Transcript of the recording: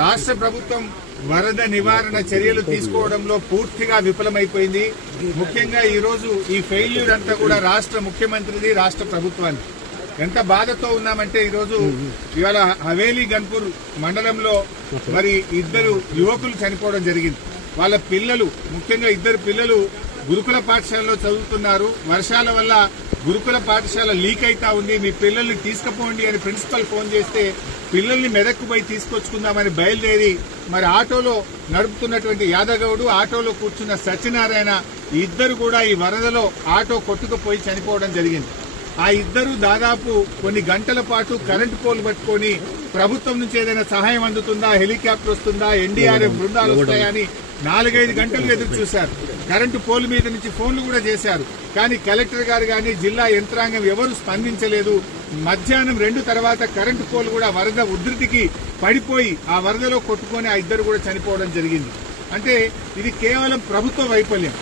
రాష్ట్ర ప్రభుత్వం వరద నివారణ చర్యలు తీసుకోవడంలో పూర్తిగా విఫలమైపోయింది. ముఖ్యంగా ఈ రోజు ఈ ఫెయిల్యూర్ అంతా కూడా రాష్ట్ర ముఖ్యమంత్రిది రాష్ట్ర ప్రభుత్వాన్ని. ఎంత బాధతో ఉన్నామంటే ఈరోజు ఇవాళ హవేలీ గన్పూర్ మండలంలో మరి ఇద్దరు యువకులు చనిపోవడం జరిగింది. వాళ్ళ పిల్లలు ముఖ్యంగా ఇద్దరు పిల్లలు గురుకుల పాఠశాలలో చదువుతున్నారు. వర్షాల వల్ల గురుకుల పాఠశాల లీక్ అయితా ఉంది మీ పిల్లల్ని తీసుకుపోండి అని ప్రిన్సిపల్ ఫోన్ చేస్తే పిల్లల్ని మెదక్కు పోయి తీసుకొచ్చుకుందామని బయలుదేరి మరి ఆటోలో నడుపుతున్నటువంటి యాదగౌడు ఆటోలో కూర్చున్న సత్యనారాయణ ఇద్దరు కూడా ఈ వరదలో ఆటో కొట్టుకుపోయి చనిపోవడం జరిగింది. ఆ ఇద్దరు దాదాపు కొన్ని గంటల పాటు కరెంటు పోల్ పట్టుకొని ప్రభుత్వం నుంచి ఏదైనా సహాయం అందుతుందా హెలికాప్టర్ వస్తుందా ఎన్డీఆర్ఎఫ్ బృందాలు వస్తాయని నాలుగైదు గంటలు ఎదురు చూశారు. కరెంటు పోల్ మీద నుంచి ఫోన్లు కూడా చేశారు. కానీ కలెక్టర్ గారు కానీ జిల్లా యంత్రాంగం ఎవరు స్పందించలేదు. మధ్యాహ్నం రెండు తర్వాత కరెంటు పోల్ కూడా వరద ఉధృతికి పడిపోయి ఆ వరదలో కొట్టుకొని ఆ ఇద్దరు కూడా చనిపోవడం జరిగింది. అంటే ఇది కేవలం ప్రభుత్వ వైఫల్యం.